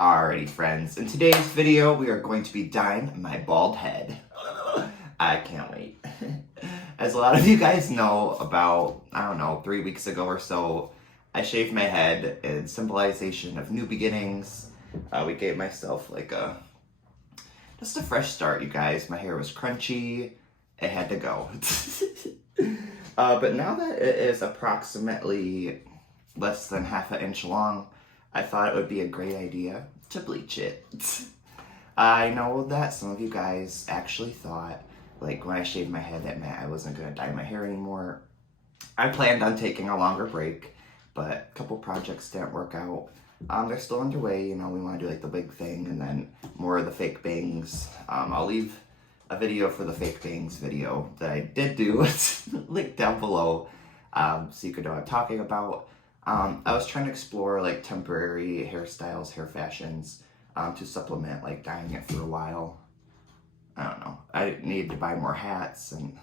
Alrighty friends, in today's video we are going to be dyeing my bald head. I can't wait. As a lot of you guys know, about, 3 weeks ago or so, I shaved my head in symbolization of new beginnings. We gave myself like just a fresh start, you guys. My hair was crunchy, it had to go. But now that it is approximately less than half an inch long, I thought it would be a great idea to bleach it. I know that some of you guys actually thought, like when I shaved my head, that meant I wasn't going to dye my hair anymore. I planned on taking a longer break, but a couple projects didn't work out. They're still underway, we want to do like the big thing and then more of the fake bangs. I'll leave a video for the fake bangs video that I did do, linked down below, so you could know what I'm talking about. I was trying to explore like temporary hairstyles, hair fashions, to supplement like dyeing it for a while. I don't know. I need to buy more hats, and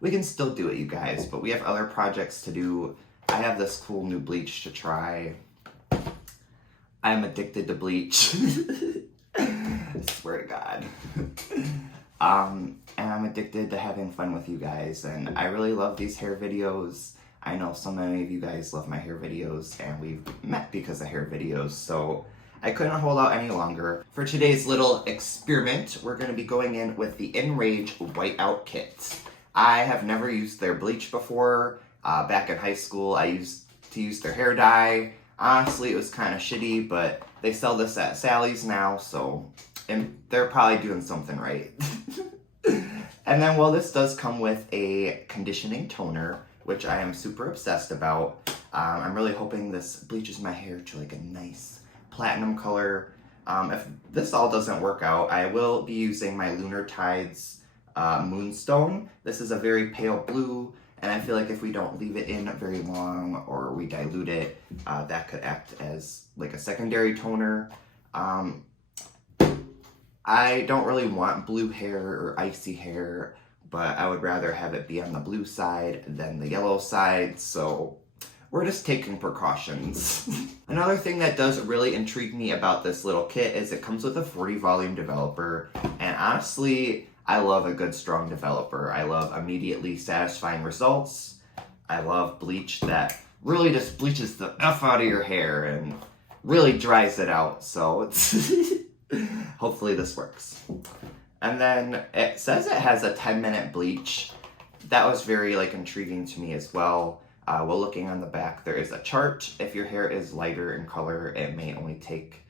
we can still do it, you guys, but we have other projects to do. I have this cool new bleach to try. I'm addicted to bleach. I swear to God. And I'm addicted to having fun with you guys, and I really love these hair videos. I know so many of you guys love my hair videos, and we've met because of hair videos, so I couldn't hold out any longer. For today's little experiment, we're going to be going in with the Enrage Whiteout Kit. I have never used their bleach before. Back in high school, I used to use their hair dye. Honestly, it was kind of shitty, but they sell this at Sally's now, so they're probably doing something right. And then, well, this does come with a conditioning toner, which I am super obsessed about. I'm really hoping this bleaches my hair to like a nice platinum color. If this all doesn't work out, I will be using my Lunar Tides Moonstone. This is a very pale blue, and I feel like if we don't leave it in very long or we dilute it, that could act as like a secondary toner. I don't really want blue hair or icy hair, but I would rather have it be on the blue side than the yellow side, so we're just taking precautions. Another thing that does really intrigue me about this little kit is it comes with a 40 volume developer, and honestly, I love a good strong developer. I love immediately satisfying results. I love bleach that really just bleaches the F out of your hair and really dries it out, so it's hopefully this works. And then it says it has a 10-minute bleach. That was very intriguing to me as well. While looking on the back, there is a chart. If your hair is lighter in color, it may only take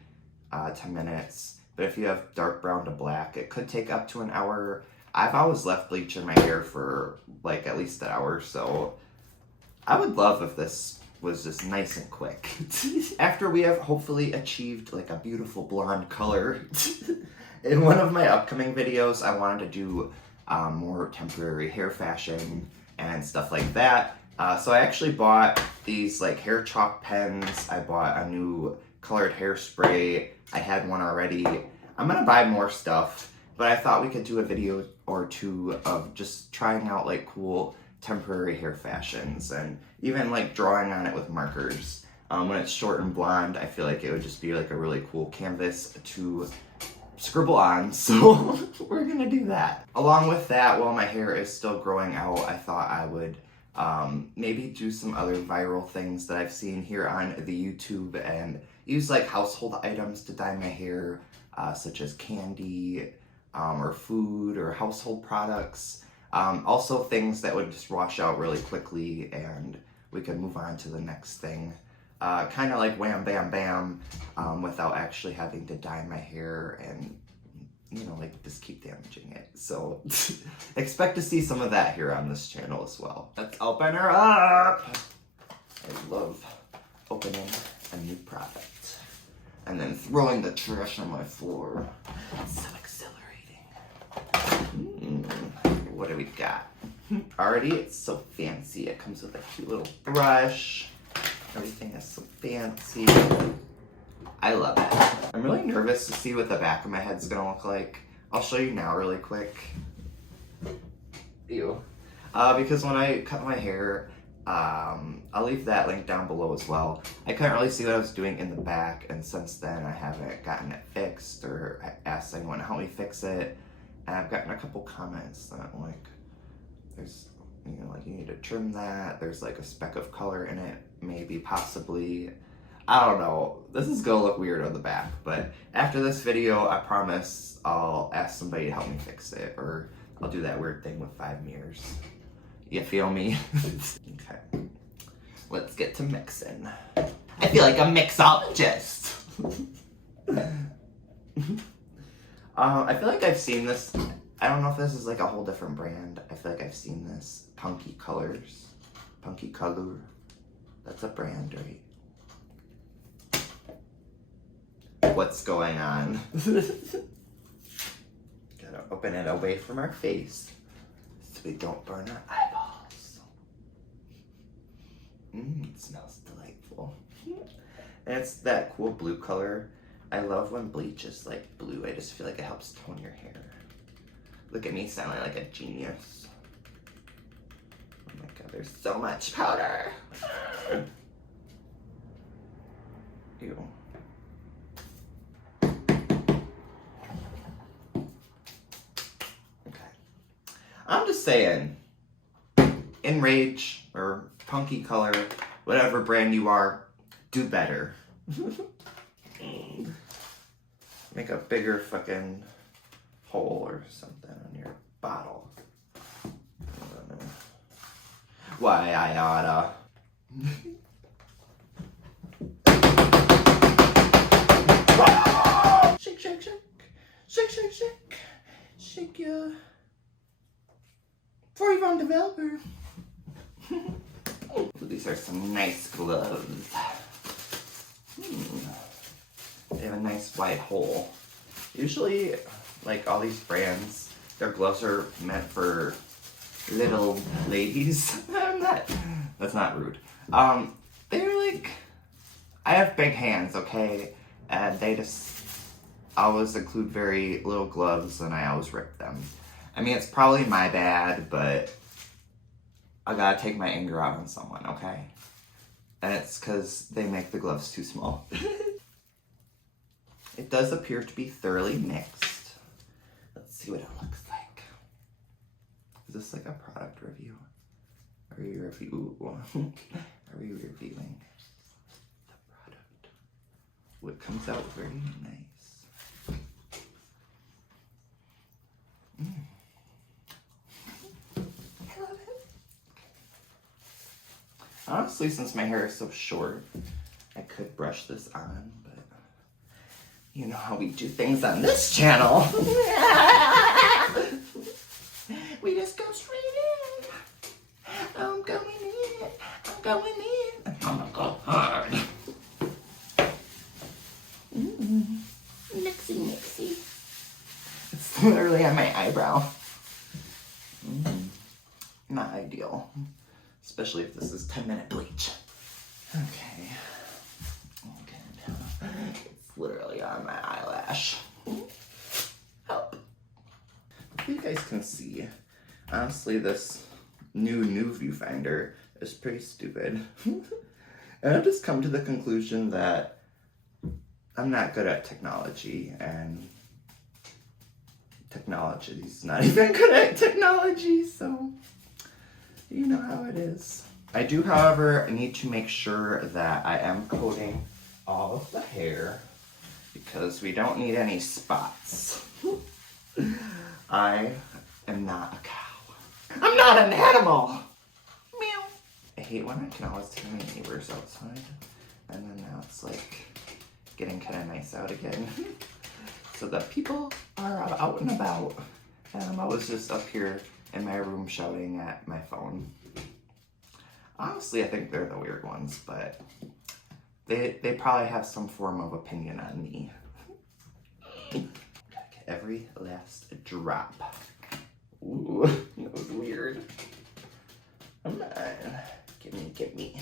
10 minutes. But if you have dark brown to black, it could take up to an hour. I've always left bleach in my hair for at least an hour, so I would love if this was just nice and quick. After we have hopefully achieved a beautiful blonde color, in one of my upcoming videos, I wanted to do more temporary hair fashion and stuff like that. So I actually bought these hair chalk pens. I bought a new colored hairspray. I had one already. I'm gonna buy more stuff, but I thought we could do a video or two of just trying out cool temporary hair fashions and even drawing on it with markers. When it's short and blonde, I feel like it would just be a really cool canvas to scribble on, so we're gonna do that. Along with that, while my hair is still growing out, I thought I would maybe do some other viral things that I've seen here on the YouTube and use household items to dye my hair, such as candy, or food, or household products. Also things that would just wash out really quickly and we could move on to the next thing. Kind of like wham bam bam, without actually having to dye my hair and just keep damaging it. So expect to see some of that here on this channel as well. Let's open her up. I love opening a new product and then throwing the trash on my floor. It's so exhilarating. What do we got? Already, it's so fancy. It comes with a cute little brush. Everything is so fancy. I love it. I'm really nervous to see what the back of my head's gonna look like. I'll show you now really quick. Ew. Because when I cut my hair, I'll leave that link down below as well. I couldn't really see what I was doing in the back, and since then I haven't gotten it fixed or asked anyone to help me fix it. And I've gotten a couple comments that like, there's, you know, like you need to trim that. There's like a speck of color in it, maybe, possibly. I don't know. This is gonna look weird on the back, but after this video, I promise I'll ask somebody to help me fix it, or I'll do that weird thing with 5 mirrors. You feel me? Okay. Let's get to mixing. I feel like a mixologist. I feel like I've seen this. I don't know if this is like a whole different brand. I feel like I've seen this. Punky Colors. Punky Color. That's a brand, right? What's going on? Gotta open it away from our face so we don't burn our eyeballs. It smells delightful. And it's that cool blue color. I love when bleach is like blue. I just feel like it helps tone your hair. Look at me sounding like a genius. Oh my god, there's so much powder. Ew. Okay. I'm just saying, Enrage or Punky Color, whatever brand you are, do better. Make a bigger fucking hole or something on your bottle. I don't know. Why I oughta. Shake, shake, shake. Shake, shake, shake. Shake your 40-round developer. These are some nice gloves. They have a nice wide hole. Usually, like all these brands, their gloves are meant for little ladies. That's not rude. They're like, I have big hands, okay? And they just always include very little gloves, and I always rip them. I mean, it's probably my bad, but I gotta take my anger out on someone, okay? And it's because they make the gloves too small. It does appear to be thoroughly mixed. Let's see what it looks like. Is this like a product review? Are we reviewing the product? Oh, it comes out very nice. I love it. Honestly, since my hair is so short, I could brush this on, but you know how we do things on this channel. We just go straight in. I'm going in. I'm going in. I'm gonna go hard. Mixy, mixy. It's literally on my eyebrow. Not ideal. Especially if this is 10-minute bleach. Okay. It's literally on my eyelash. Help. You guys can see, honestly, this new viewfinder is pretty stupid. And I've just come to the conclusion that I'm not good at technology, and technology's not even good at technology, so you know how it is. I do, however, need to make sure that I am coating all of the hair because we don't need any spots. I am not a cow. I'm not an animal! Meow. I hate when I can always hear my neighbors outside, and then now it's like getting kind of nice out again. So that people are out and about, and I'm always just up here in my room shouting at my phone. Honestly, I think they're the weird ones, but they probably have some form of opinion on me. Every last drop. Ooh, that was weird. Come on, get me.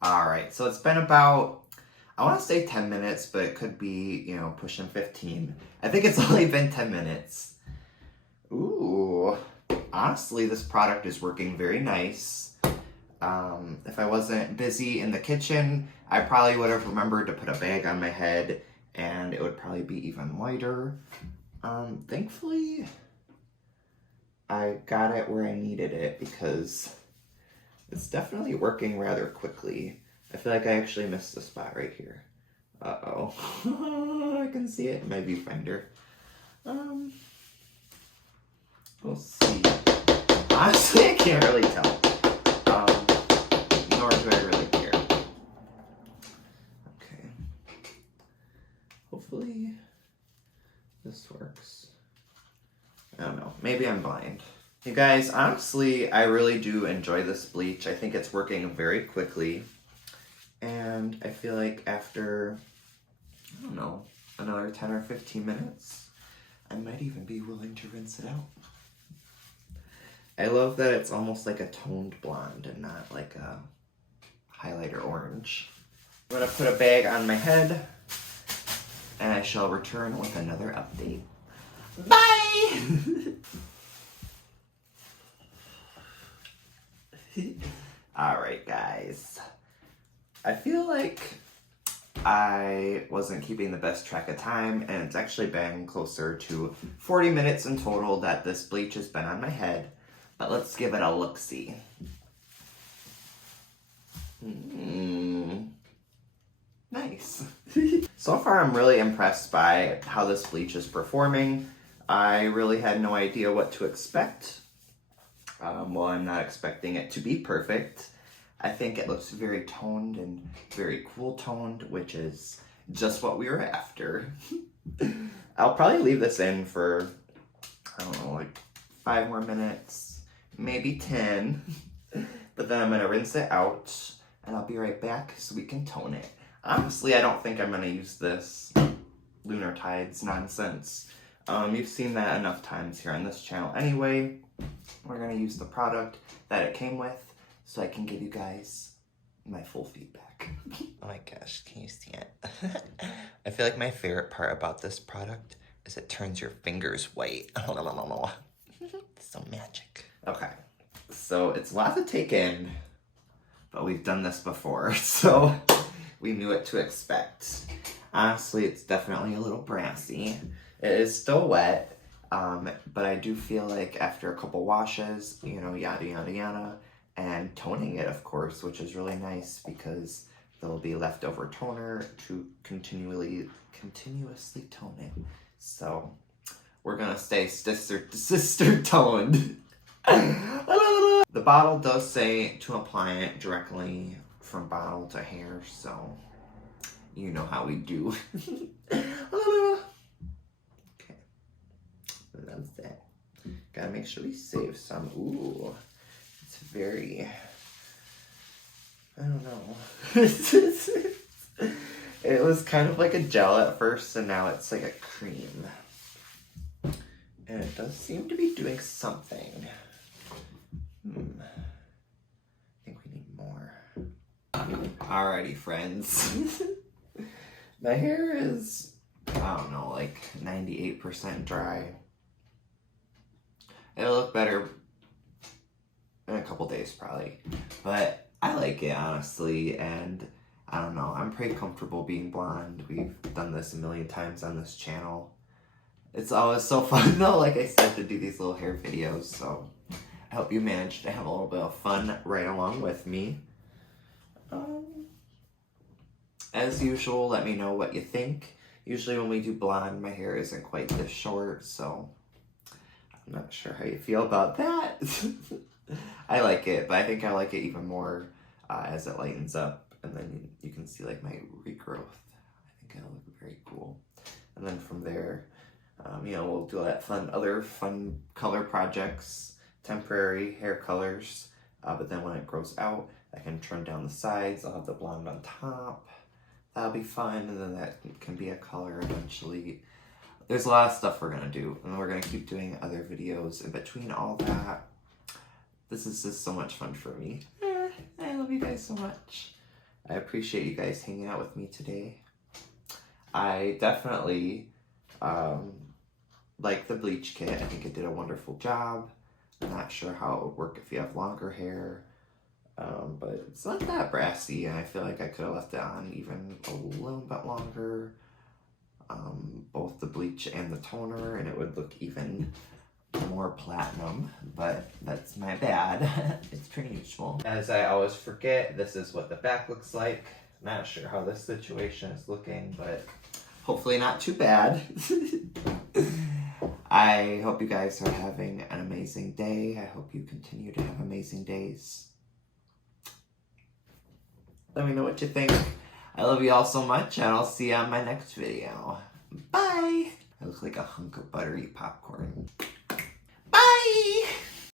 All right, so it's been about, I want to say 10 minutes, but it could be, you know, pushing 15. I think it's only been 10 minutes. Ooh, honestly, this product is working very nice. If I wasn't busy in the kitchen, I probably would have remembered to put a bag on my head and it would probably be even lighter. Thankfully, I got it where I needed it because it's definitely working rather quickly. I feel like I actually missed the spot right here. Uh-oh. I can see it in my viewfinder. We'll see. Honestly, I can't really tell. Nor do I really care. Okay. Hopefully this works. I don't know. Maybe I'm blind. You guys, honestly, I really do enjoy this bleach. I think it's working very quickly. And I feel like after, I don't know, another 10 or 15 minutes, I might even be willing to rinse it out. I love that it's almost like a toned blonde and not like a highlighter orange. I'm gonna put a bag on my head and I shall return with another update. Bye! Alright guys, I feel like I wasn't keeping the best track of time and it's actually been closer to 40 minutes in total that this bleach has been on my head, but let's give it a look-see. Nice. So far I'm really impressed by how this bleach is performing. I really had no idea what to expect. Well, I'm not expecting it to be perfect. I think it looks very toned and very cool toned, which is just what we were after. I'll probably leave this in for, I don't know, like 5 more minutes, maybe 10. But then I'm gonna rinse it out and I'll be right back so we can tone it. Honestly, I don't think I'm gonna use this Lunar Tides nonsense. You've seen that enough times here on this channel anyway. We're gonna use the product that it came with so I can give you guys my full feedback. Oh my gosh, can you see it? I feel like my favorite part about this product is it turns your fingers white. It's so magic. Okay, so it's a lot to take in, but we've done this before, so we knew what to expect. Honestly, it's definitely a little brassy. It is still wet, but I do feel like after a couple washes, you know, yada, yada, yada, and toning it, of course, which is really nice because there'll be leftover toner to continuously tone it. So we're gonna stay sister toned. The bottle does say to apply it directly from bottle to hair, so you know how we do. Okay, that's that. Gotta make sure we save some. Ooh, it's very, I don't know. It was kind of like a gel at first, and now it's like a cream. And it does seem to be doing something. I think we need more. Alrighty, friends. My hair is, I don't know, like 98% dry. It'll look better in a couple days probably. But I like it, honestly, and I don't know, I'm pretty comfortable being blonde. We've done this a million times on this channel. It's always so fun though, like I said, to do these little hair videos, so I hope you managed to have a little bit of fun right along with me. As usual, let me know what you think. Usually when we do blonde, my hair isn't quite this short, so I'm not sure how you feel about that. I like it, but I think I like it even more as it lightens up, and then you can see like my regrowth. I think it'll look very cool. And then from there, you know, we'll do that other fun color projects, temporary hair colors, but then when it grows out, I can trim down the sides. I'll have the blonde on top. That'll be fun, and then that can be a color eventually. There's a lot of stuff we're gonna do, and we're gonna keep doing other videos in between all that. This is just so much fun for me. I love you guys so much. I appreciate you guys hanging out with me today. I definitely like the bleach kit. I think it did a wonderful job. I'm not sure how it would work if you have longer hair. But it's not that brassy, and I feel like I could have left it on even a little bit longer. Both the bleach and the toner, and it would look even more platinum, but that's my bad. It's pretty useful. As I always forget, this is what the back looks like. Not sure how this situation is looking, but hopefully not too bad. I hope you guys are having an amazing day. I hope you continue to have amazing days. Let me know what you think. I love you all so much, and I'll see you on my next video. Bye! I look like a hunk of buttery popcorn.